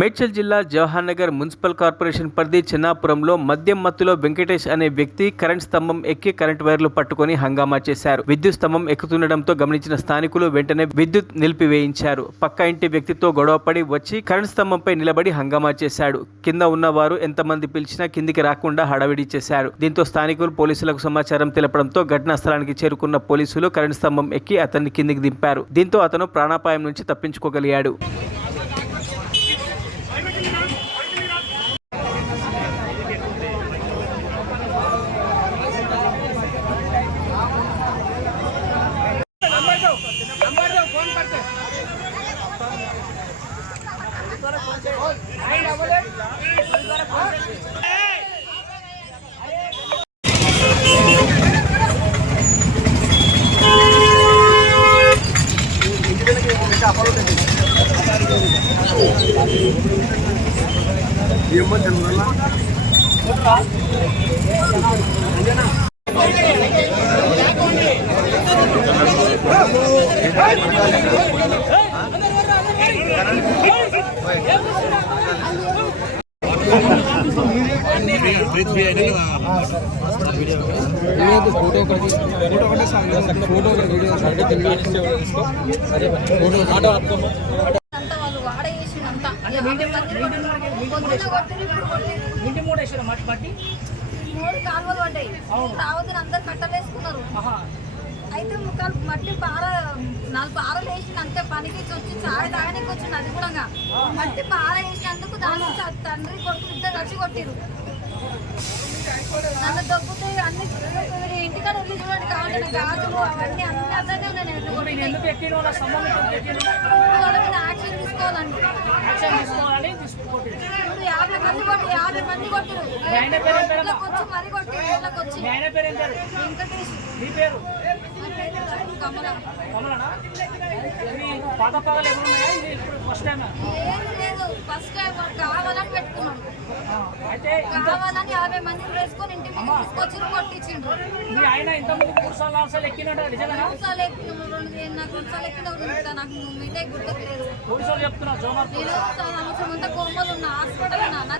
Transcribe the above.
మేడ్చల్ జిల్లా Jawahar Nagar municipal corporation పరిధి చిన్నాపురంలో మద్యం మత్తులో వెంకటేష్ అనే వ్యక్తి కరెంట్ స్తంభం ఎక్కి కరెంట్ వైర్లు పట్టుకొని హంగామా చేశారు. విద్యుత్ స్తంభం ఎక్కుతుండటంతో గమనించిన స్థానికులు వెంటనే విద్యుత్ నిలిపివేయించారు. పక్క ఇంటి వ్యక్తితో గొడవపడి వచ్చి కరెంట్ స్తంభంపై నిలబడి హంగామా చేశాడు. కింద ఉన్నవారు ఎంతమంది పిలిచినా కిందికి రాకుండా హడావిడి చేశారు. దీంతో స్థానికులు పోలీసులకు సమాచారం తెలపడంతో ఘటనా స్థలానికి చేరుకున్న పోలీసులు కరెంట్ స్తంభం ఎక్కి అతన్ని కిందికి దింపారు. దీంతో అతను ప్రాణాపాయం నుంచి తప్పించుకోగలిగాడు. Hey! అంతా ఫోటో వాడేసిందంతా యాభై మంది పొద్దున కొట్టిరు, ఇప్పుడు కొట్టిరు. ఇంటి మూడు వేసారు మట్టి మట్టి మూడు కాలువలు పడ్డాయి రావద్దని అందరు కట్టలేసుకున్నారు అయితే ముఖాలు మట్టి పార నాలుగు పారలు వేసిన అంతే పనికి వచ్చి చాయ్ వచ్చింది అది కూడా మట్టి పార వేసినందుకు దాని తండ్రి కొడుకు ఇద్దరు కలిసి కొట్టిరు నన్ను దొబ్బుతే అన్ని ఇంటికాడ వెళ్ళి చూడండి కావాలి గాజులు అవన్నీ అన్ని అతనే ఉన్నాయి నేను యాక్షన్ తీసుకోవాలండి. యాభై మంది కొట్టి యాభై మంది కొట్టిరు వచ్చి మరీ మీ ఆయన పేరు ఏం పేరు? వెంకటేష్ మీ పేరు? నా పేరు కమల కమలనా? మీ పాత పగలు ఎవరు ఉన్నాయా? ఇది ఇప్పుడు ఫస్ట్ టైం ఏం లేదు ఫస్ట్ టైం వాడు కావాలని పెట్టుకున్నాడు అయితే కావాలని యాభై మంది వేసుకొని ఇంటి మీద తీసుకొచ్చి కొట్టించిండ్రు మీ ఆయన ఇంతకుముందు మూడు సార్లు నాలుగు సార్లు ఎక్కినట్టు నిజంగా రెండుసార్లు ఎక్కిన రెండు నాకు రెండుసార్లు ఎక్కిన ఒకటి నాకు మీదే గుర్తుకు లేదు పోలీసు వాళ్ళు చెప్తున్నారు జోమర్ నేను సంవత్సరం అంతా కోమలు ఉన్నా హాస్పిటల్ ఉన్నా